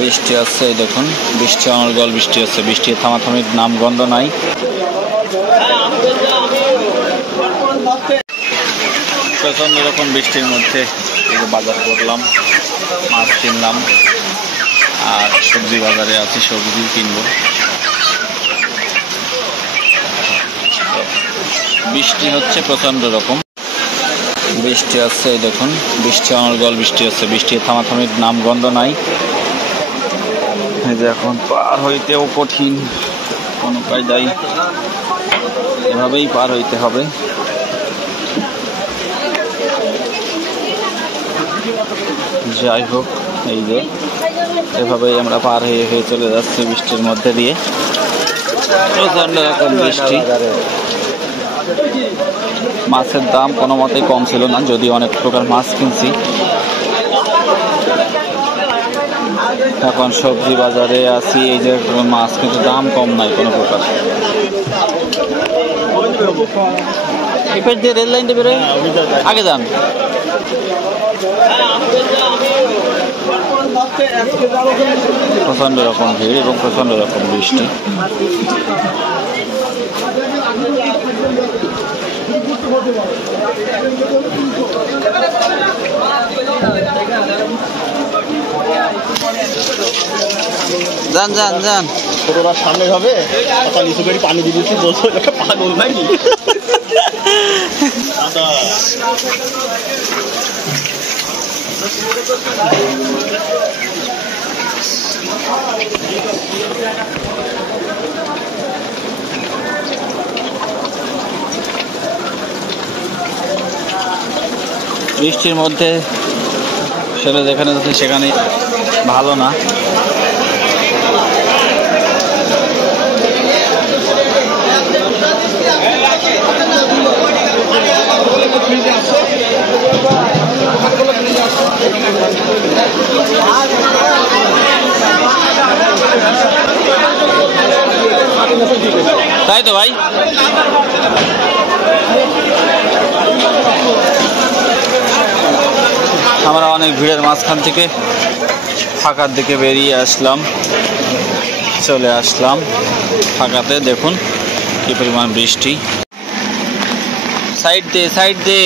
বৃষ্টি আছে, দেখুন বৃষ্টি অনর্গল বৃষ্টি হচ্ছে, বৃষ্টির থামাথামির নাম গন্ধ নাই। প্রচন্ড রকম বৃষ্টির মধ্যে বাজার করলাম, মাছ কিনলাম, আর সবজি বাজারে আছি, সবজি কিনবো। বৃষ্টি হচ্ছে প্রচন্ড রকম বৃষ্টি আছে, দেখুন বৃষ্টি অনর্গল বৃষ্টি হচ্ছে, বৃষ্টির থামাথামির নাম গন্ধ নাই। এই যে এখন পার হইতেও কঠিন, কোনো কায়দায় এভাবেই পার হইতে হবে। যাই হোক, এই যে এভাবেই আমরা পার হয়ে হয়ে চলে যাচ্ছি বৃষ্টির মধ্যে দিয়ে। প্রচন্ড রকম বৃষ্টি। মাছের দাম কোনো মতেই কম ছিল না, যদি অনেক প্রকার মাছ কিনছি। এখন সবজি বাজারে আছি, এই যে মাছ কিন্তু দাম কম নাই কোনো প্রকার। দিয়ে রেল লাইনটা বেরোয়, আগে যান। প্রচন্ড রকম ভিড় এবং প্রচন্ড রকম বৃষ্টি। যান যান যান, ছোটরা সামনে হবে, নিচু করে পানি দিয়ে দিচ্ছি, বলছো একটা পাগল নাকি? বৃষ্টির মধ্যে সেটা যেখানে যাচ্ছে সেখানে ভালো না। তাই তো ভাই, আমরা অনেক ভিড়ের মাঝখান থেকে ফাঁকার দিকে বেরিয়ে আসলাম, চলে আসলাম ফাঁকাতে। দেখুন কি পরিমাণ বৃষ্টি। সাইড দে সাইড দে।